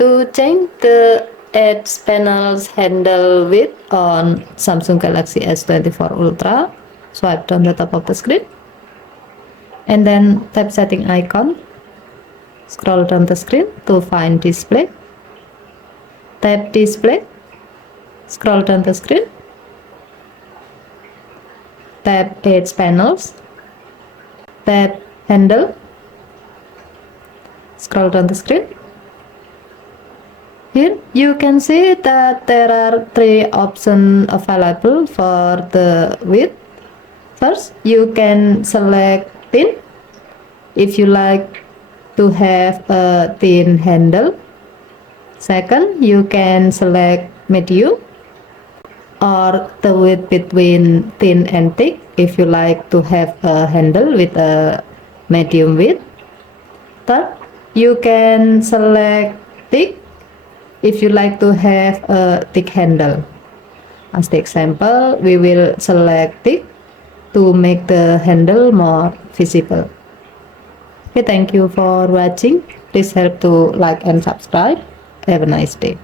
To change the edge panel's handle width on Samsung Galaxy S24 Ultra, swipe down the top of the screen and then tap setting icon. Scroll down the screen to find display. Tap display. Scroll down the screen. Tap edge panels. Tap handle. Scroll down the screen. Here you can see that there are 3 options available for the width. First, you can select thin if you like to have a thin handle. Second, you can select medium or the width between thin and thick if you like to have a handle with a medium width. Third, you can select thick if you like to have a thick handle. As the example, we will select thick to make the handle more visible. Okay, thank you for watching. Please help to like and subscribe. Have a nice day.